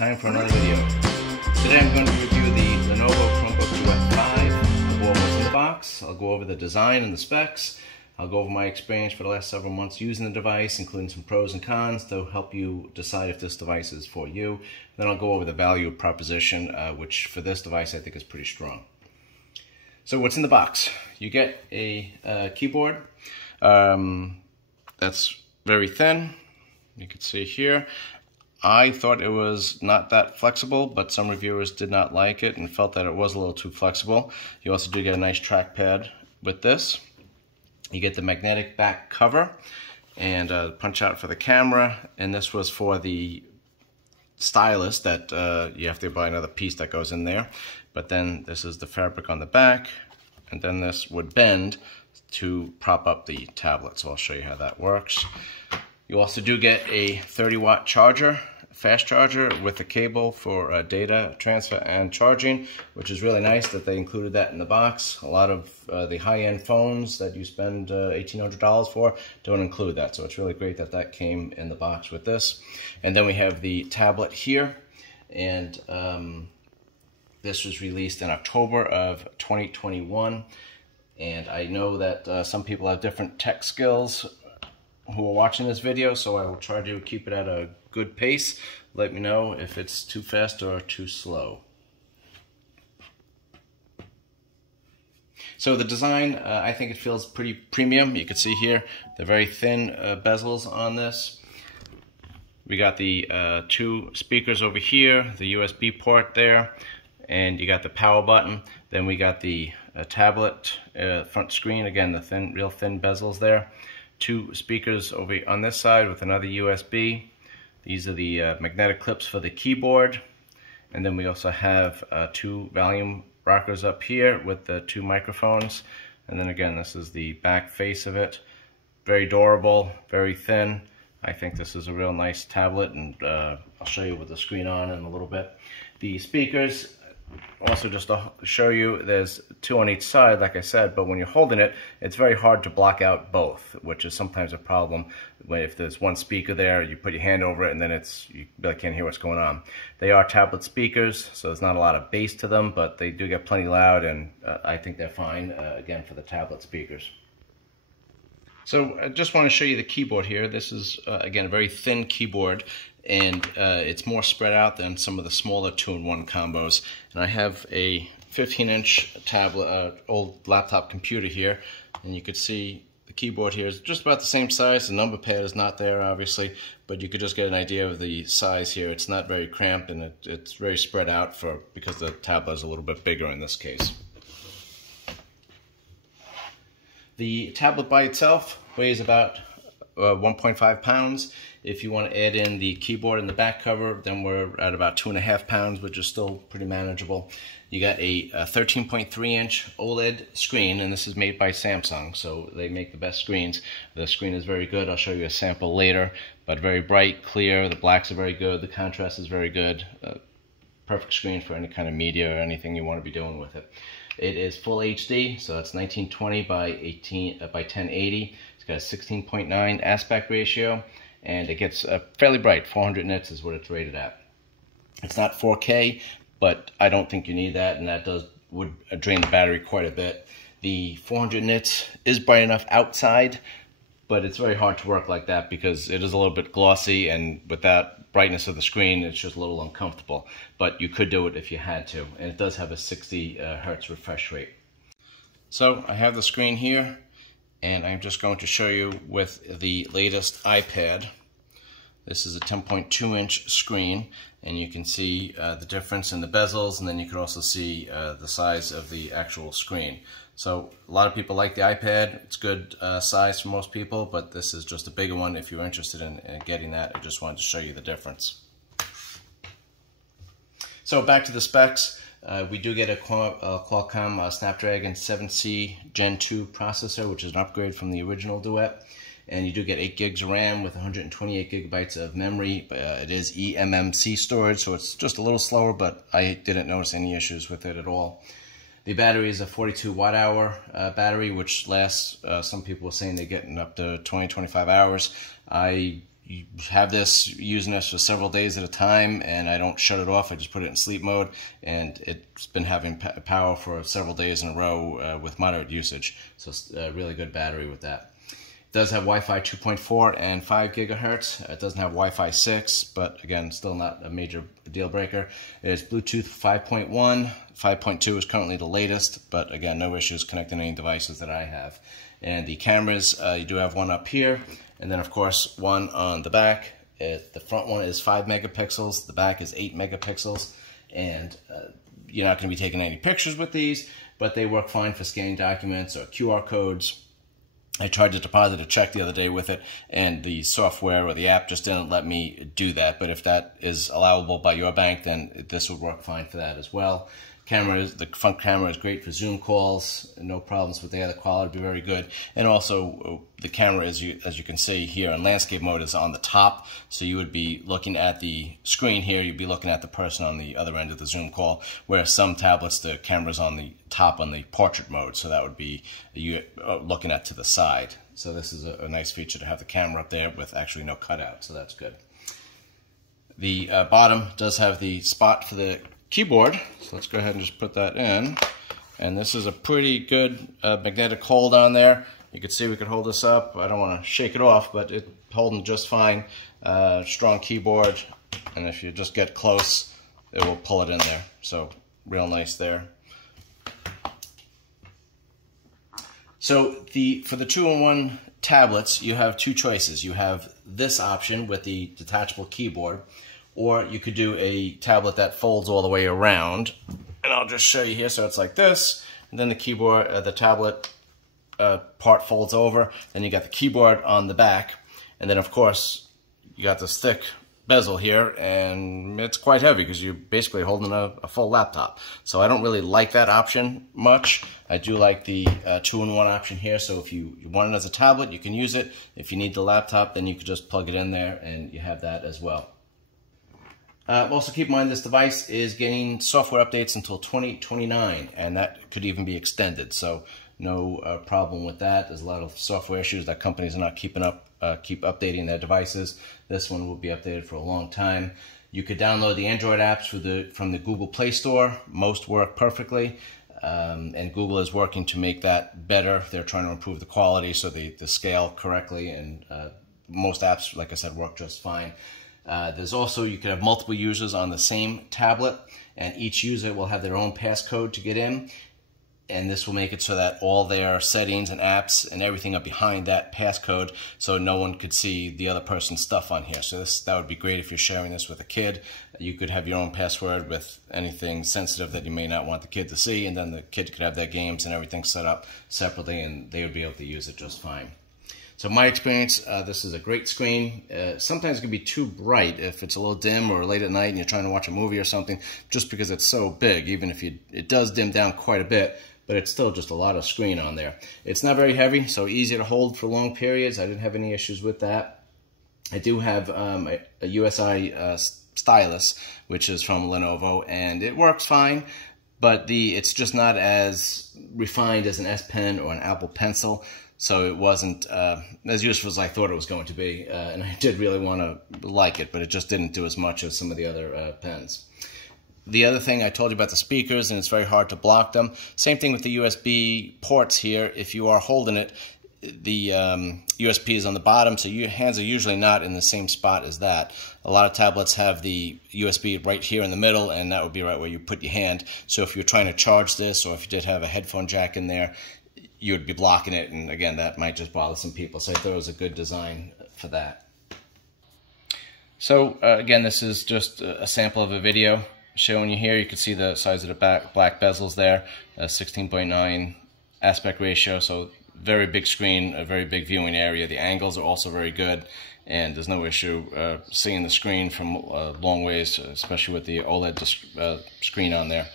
time for another video. Today I'm going to review the Lenovo Chromebook Duet 5. I'll go over what's in the box, I'll go over the design and the specs, I'll go over my experience for the last several months using the device, including some pros and cons to help you decide if this device is for you. Then I'll go over the value proposition, which for this device I think is pretty strong. So what's in the box? You get a keyboard that's very thin. You can see here. I thought it was not that flexible, but some reviewers did not like it and felt that it was a little too flexible. You also do get a nice trackpad with this. You get the magnetic back cover and a punch out for the camera, and this was for the stylus that you have to buy another piece that goes in there. But then this is the fabric on the back, and then this would bend to prop up the tablet. So I'll show you how that works. You also do get a 30-watt charger, fast charger with a cable for data transfer and charging, which is really nice that they included that in the box. A lot of the high-end phones that you spend $1,800 for don't include that, so it's really great that that came in the box with this. And then we have the tablet here, and this was released in October of 2021. And I know that some people have different tech skills who are watching this video, so I will try to keep it at a good pace. Let me know if it's too fast or too slow. So the design, I think it feels pretty premium. You can see here the very thin bezels on this. We got the two speakers over here, the USB port there, and you got the power button. Then we got the tablet front screen, again the real thin bezels there. Two speakers over on this side with another USB. These are the magnetic clips for the keyboard. And then we also have two volume rockers up here with the two microphones. And then again, this is the back face of it. Very durable, very thin. I think this is a real nice tablet, and I'll show you with the screen on in a little bit. The speakers, also just to show you, there's two on each side, like I said, but when you're holding it, it's very hard to block out both, which is sometimes a problem. When if there's one speaker there, you put your hand over it and then you really can't hear what's going on. They are tablet speakers, so there's not a lot of bass to them, but they do get plenty loud, and I think they're fine, again, for the tablet speakers. So I just want to show you the keyboard here. This is, again, a very thin keyboard, and it's more spread out than some of the smaller 2-in-1 combos. And I have a 15-inch tablet, old laptop computer here, and you could see the keyboard here is just about the same size. The number pad is not there, obviously, but you could just get an idea of the size here. It's not very cramped, and it's very spread out because the tablet is a little bit bigger in this case. The tablet by itself weighs about 1.5 pounds. If you want to add in the keyboard and the back cover, then we're at about 2.5 pounds, which is still pretty manageable. You got a 13.3-inch OLED screen, and this is made by Samsung, so they make the best screens. The screen is very good. I'll show you a sample later, but very bright, clear. The blacks are very good. The contrast is very good. Perfect screen for any kind of media or anything you want to be doing with it. It is full HD, so it's 1920 by 1080. It's got a 16.9 aspect ratio, and it gets fairly bright. 400 nits is what it's rated at. It's not 4K, but I don't think you need that, and that would drain the battery quite a bit. The 400 nits is bright enough outside, but it's very hard to work like that because it is a little bit glossy, and with that brightness of the screen, it's just a little uncomfortable. But you could do it if you had to, and it does have a 60 hertz refresh rate. So I have the screen here, and I'm just going to show you with the latest iPad. This is a 10.2-inch screen, and you can see the difference in the bezels, and then you can also see the size of the actual screen. So a lot of people like the iPad. It's good size for most people, but this is just a bigger one. If you're interested in getting that, I just wanted to show you the difference. So back to the specs. We do get a Qualcomm Snapdragon 7C Gen 2 processor, which is an upgrade from the original Duet. And you do get 8 gigs of RAM with 128 gigabytes of memory. It is eMMC storage, so it's just a little slower, but I didn't notice any issues with it at all. The battery is a 42 watt-hour battery, which lasts, some people are saying they're getting up to 20-25 hours. I you have this, using this for several days at a time, and I don't shut it off. I just put it in sleep mode, and it's been having power for several days in a row with moderate usage. So it's a really good battery with that. It does have Wi-Fi 2.4 and 5 gigahertz. It doesn't have Wi-Fi 6, but again, still not a major deal breaker. It's Bluetooth 5.1. 5.2 is currently the latest, but again, no issues connecting any devices that I have. And the cameras, you do have one up here, and then of course one on the back. The front one is 5 megapixels, the back is 8 megapixels, and you're not going to be taking any pictures with these, but they work fine for scanning documents or QR codes. I tried to deposit a check the other day with it, and the software or the app just didn't let me do that. But if that is allowable by your bank, then this would work fine for that as well. The front camera is great for Zoom calls, no problems with that. The quality will be very good. And also, the camera, as you can see here in landscape mode, is on the top. So you would be looking at the screen here, you'd be looking at the person on the other end of the Zoom call, whereas some tablets, the camera's on the top on the portrait mode. So that would be you looking at to the side. So this is a nice feature to have the camera up there with actually no cutout, so that's good. The bottom does have the spot for the keyboard, so let's go ahead and just put that in. And this is a pretty good magnetic hold on there. You can see we could hold this up. I don't want to shake it off, but it's holding just fine. Strong keyboard, and if you just get close, it will pull it in there. So real nice there. So for the 2-in-1 tablets, you have two choices. You have this option with the detachable keyboard, or you could do a tablet that folds all the way around. And I'll just show you here. So it's like this, and then the keyboard, the tablet part folds over. Then you got the keyboard on the back, and then of course you got this thick bezel here, and it's quite heavy because you're basically holding a full laptop. So I don't really like that option much. I do like the 2-in-1 option here. So if you want it as a tablet, you can use it. If you need the laptop, then you can just plug it in there, and you have that as well. Also keep in mind this device is getting software updates until 2029, and that could even be extended. So no problem with that. There's a lot of software issues that companies are not keep updating their devices. This one will be updated for a long time. You could download the Android apps from the Google Play Store. Most work perfectly, and Google is working to make that better. They're trying to improve the quality so they scale correctly, and most apps, like I said, work just fine. There's also, you could have multiple users on the same tablet, and each user will have their own passcode to get in, and this will make it so that all their settings and apps and everything are behind that passcode, so no one could see the other person's stuff on here. So that would be great if you're sharing this with a kid. You could have your own password with anything sensitive that you may not want the kid to see, and then the kid could have their games and everything set up separately, and they would be able to use it just fine. So my experience, this is a great screen. Sometimes it can be too bright if it's a little dim or late at night and you're trying to watch a movie or something, just because it's so big. Even if it does dim down quite a bit, but it's still just a lot of screen on there. It's not very heavy, so easy to hold for long periods. I didn't have any issues with that. I do have a USI stylus, which is from Lenovo, and it works fine, but it's just not as refined as an S Pen or an Apple Pencil. So it wasn't as useful as I thought it was going to be, and I did really want to like it, but it just didn't do as much as some of the other pens. The other thing, I told you about the speakers, and it's very hard to block them. Same thing with the USB ports here. If you are holding it, the USB is on the bottom, so your hands are usually not in the same spot as that. A lot of tablets have the USB right here in the middle, and that would be right where you put your hand. So if you're trying to charge this, or if you did have a headphone jack in there, you would be blocking it, and again, that might just bother some people. So I thought it was a good design for that. So again, this is just a sample of a video showing you here. You can see the size of the black bezels there, 16:9 aspect ratio, so very big screen, a very big viewing area. The angles are also very good, and there's no issue seeing the screen from long ways, especially with the OLED screen on there.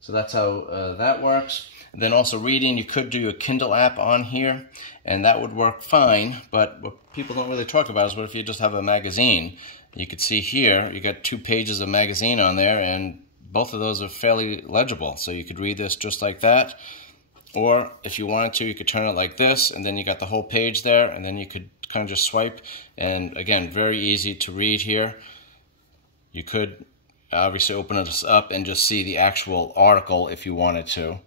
So that's how that works. And then also reading, you could do a Kindle app on here, and that would work fine, but what people don't really talk about is what if you just have a magazine. You could see here, you got 2 pages of magazine on there, and both of those are fairly legible. So you could read this just like that, Or if you wanted to, you could turn it like this, and then you got the whole page there, and then you could kind of just swipe. And again, very easy to read here. You could obviously open it up and just see the actual article if you wanted to.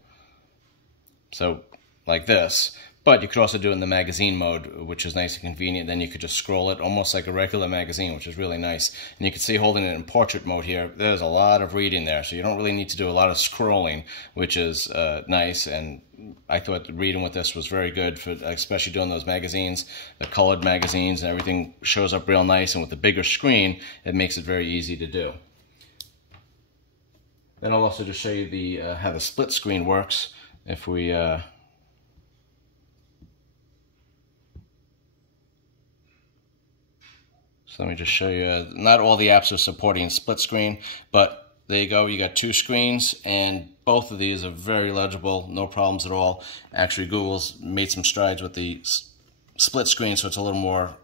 So like this. But you could also do it in the magazine mode, which is nice and convenient. Then you could just scroll it almost like a regular magazine, which is really nice. And you can see holding it in portrait mode here, there's a lot of reading there. So you don't really need to do a lot of scrolling, which is nice. And I thought reading with this was very good, for especially doing those magazines, the colored magazines, and everything shows up real nice. And with the bigger screen, it makes it very easy to do. Then I'll also just show you the how the split screen works. If we so let me just show you, not all the apps are supporting split screen, but there you go, you got two screens, and both of these are very legible, no problems at all. Actually, Google's made some strides with the split screen, so it's a little more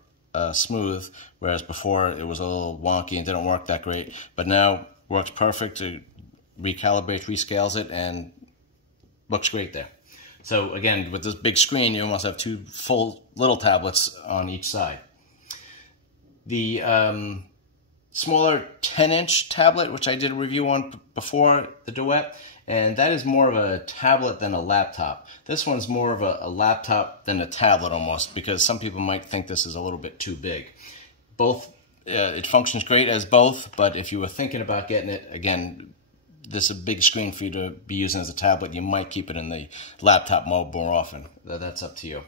smooth, whereas before it was a little wonky and didn't work that great. But now works perfect, it recalibrates, rescales it, and looks great there. So again, with this big screen, you almost have two full little tablets on each side. The smaller 10-inch tablet, which I did a review on before, the Duet, and that is more of a tablet than a laptop. This one's more of a laptop than a tablet almost, because some people might think this is a little bit too big. Both, it functions great as both, but if you were thinking about getting it, again, this is a big screen for you to be using as a tablet. You might keep it in the laptop mode more often. That's up to you.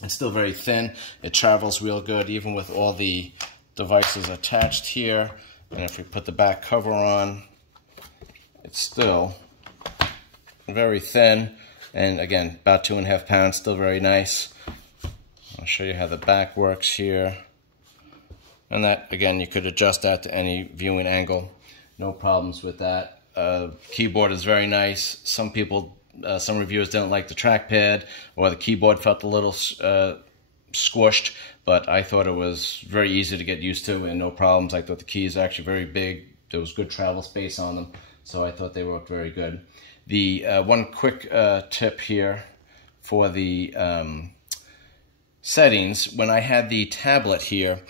It's still very thin. It travels real good, even with all the devices attached here. And if we put the back cover on, it's still very thin. And again, about 2.5 pounds, still very nice. I'll show you how the back works here. And that, again, you could adjust that to any viewing angle. No problems with that. Keyboard is very nice. Some people, some reviewers didn't like the trackpad, or the keyboard felt a little squished, but I thought it was very easy to get used to and no problems. I thought the keys are actually very big. There was good travel space on them, so I thought they worked very good. The one quick tip here for the settings, when I had the tablet here,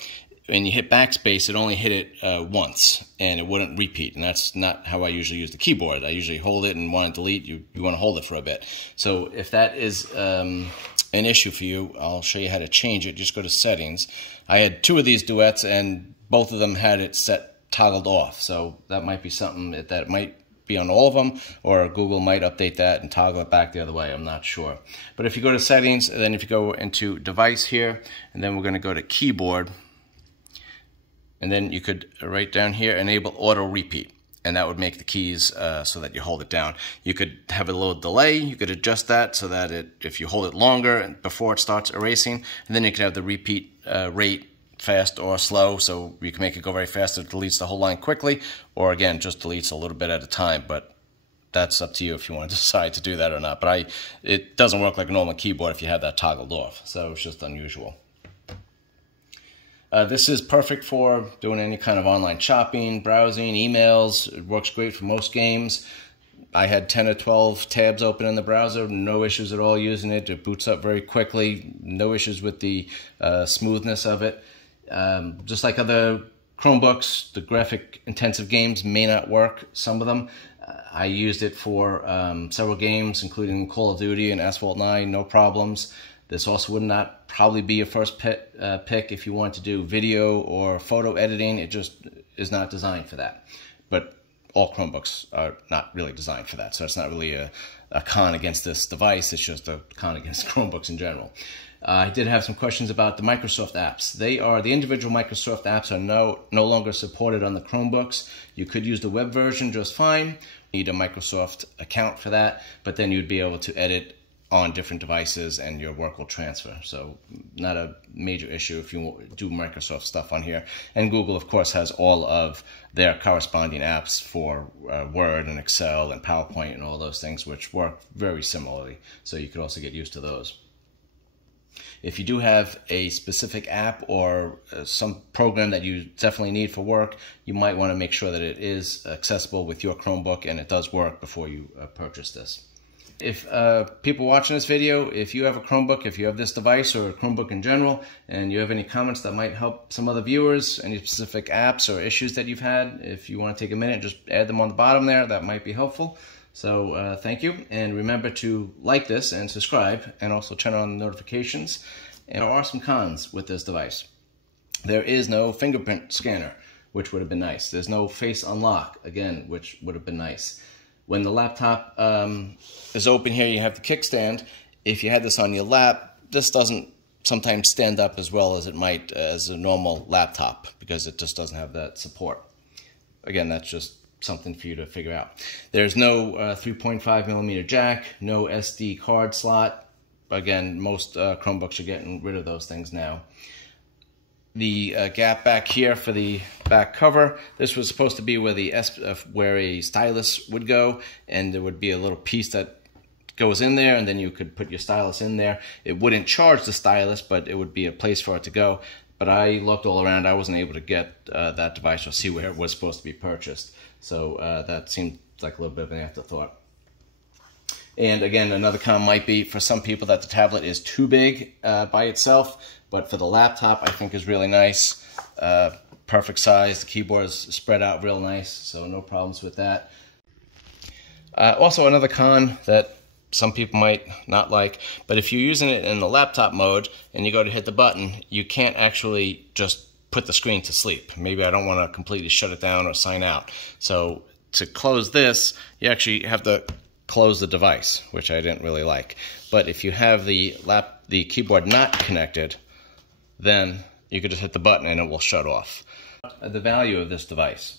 when you hit backspace, it only hit it once, and it wouldn't repeat. And that's not how I usually use the keyboard. I usually hold it and want to delete. You want to hold it for a bit. So if that is an issue for you, I'll show you how to change it. Just go to Settings. I had two of these Duets, and both of them had it set toggled off. So that might be something that might be on all of them, or Google might update that and toggle it back the other way. I'm not sure. But if you go to Settings, and then if you go into Device here, and then we're going to go to Keyboard, and then you could, right down here, enable auto repeat. And that would make the keys so that you hold it down. You could have a little delay. You could adjust that so that if you hold it longer before it starts erasing, and then you could have the repeat rate fast or slow. So you can make it go very fast. It deletes the whole line quickly, or again, just deletes a little bit at a time. But that's up to you if you want to decide to do that or not. But it doesn't work like a normal keyboard if you have that toggled off. So it's just unusual. This is perfect for doing any kind of online shopping, browsing, emails. It works great for most games. I had 10 or 12 tabs open in the browser, no issues at all using it. It boots up very quickly, no issues with the smoothness of it. Just like other Chromebooks, the graphic intensive games may not work, some of them. I used it for several games, including Call of Duty and Asphalt 9, no problems. This also would not probably be your first pick if you want to do video or photo editing. It just is not designed for that. But all Chromebooks are not really designed for that, so it's not really a con against this device. It's just a con against Chromebooks in general. I did have some questions about the Microsoft apps. The individual Microsoft apps are no longer supported on the Chromebooks. You could use the web version just fine. You need a Microsoft account for that, but then you'd be able to edit on different devices and your work will transfer. So not a major issue if you do Microsoft stuff on here. And Google, of course, has all of their corresponding apps for Word and Excel and PowerPoint and all those things, which work very similarly. So you could also get used to those. If you do have a specific app or some program that you definitely need for work, you might want to make sure that it is accessible with your Chromebook and it does work before you purchase this. If people watching this video, if you have a Chromebook, if you have this device or a Chromebook in general, and you have any comments that might help some other viewers, any specific apps or issues that you've had, if you want to take a minute, just add them on the bottom there. That might be helpful. So thank you, and remember to like this and subscribe, and also turn on notifications. And there are some cons with this device. There is no fingerprint scanner, which would have been nice. There's no face unlock, again, which would have been nice. When the laptop is open here, you have the kickstand. If you had this on your lap, this doesn't sometimes stand up as well as it might as a normal laptop, because it just doesn't have that support. Again, that's just something for you to figure out. There's no 3.5mm jack, no SD card slot. Again, most Chromebooks are getting rid of those things now. The gap back here for the back cover, this was supposed to be where where a stylus would go, and there would be a little piece that goes in there, and then you could put your stylus in there. It wouldn't charge the stylus, but it would be a place for it to go. But I looked all around. I wasn't able to get that device or see where it was supposed to be purchased. So that seemed like a little bit of an afterthought. And again, another con might be for some people that the tablet is too big by itself, but for the laptop, I think is really nice. Perfect size. The keyboard is spread out real nice, so no problems with that. Also, another con that some people might not like, but if you're using it in the laptop mode and you go to hit the button, you can't actually just put the screen to sleep. Maybe I don't want to completely shut it down or sign out. So to close this, you actually have to close the device, which I didn't really like. But if you have the keyboard not connected, then you could just hit the button and it will shut off. The value of this device.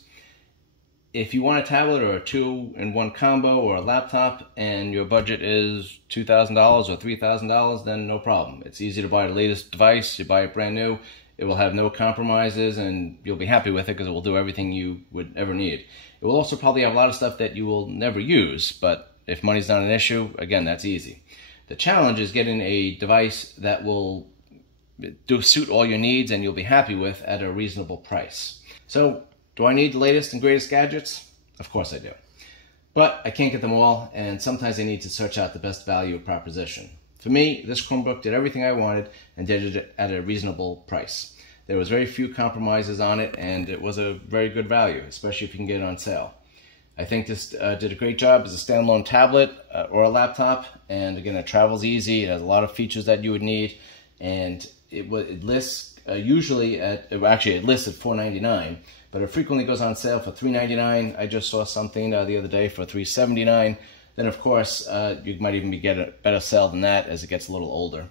If you want a tablet or a 2-in-1 combo or a laptop and your budget is $2,000 or $3,000, then no problem. It's easy to buy the latest device. You buy it brand new. It will have no compromises, and you'll be happy with it because it will do everything you would ever need. It will also probably have a lot of stuff that you will never use, but if money's not an issue, again, that's easy. The challenge is getting a device that will suit all your needs and you'll be happy with at a reasonable price. So, do I need the latest and greatest gadgets? Of course I do. But I can't get them all, and sometimes I need to search out the best value proposition. For me, this Chromebook did everything I wanted and did it at a reasonable price. There was very few compromises on it, and it was a very good value, especially if you can get it on sale. I think this did a great job as a standalone tablet or a laptop, and again, it travels easy. It has a lot of features that you would need, and it lists usually at, actually it lists at $499, but it frequently goes on sale for $399. I just saw something the other day for $379. Then of course, you might even get a better sale than that as it gets a little older.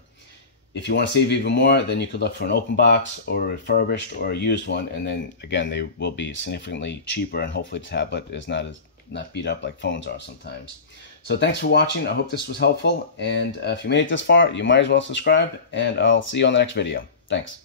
If you want to save even more, then you could look for an open box or a refurbished or a used one, and then again, they will be significantly cheaper, and hopefully the tablet is not beat up like phones are sometimes. So thanks for watching. I hope this was helpful, and if you made it this far, you might as well subscribe, and I'll see you on the next video. Thanks.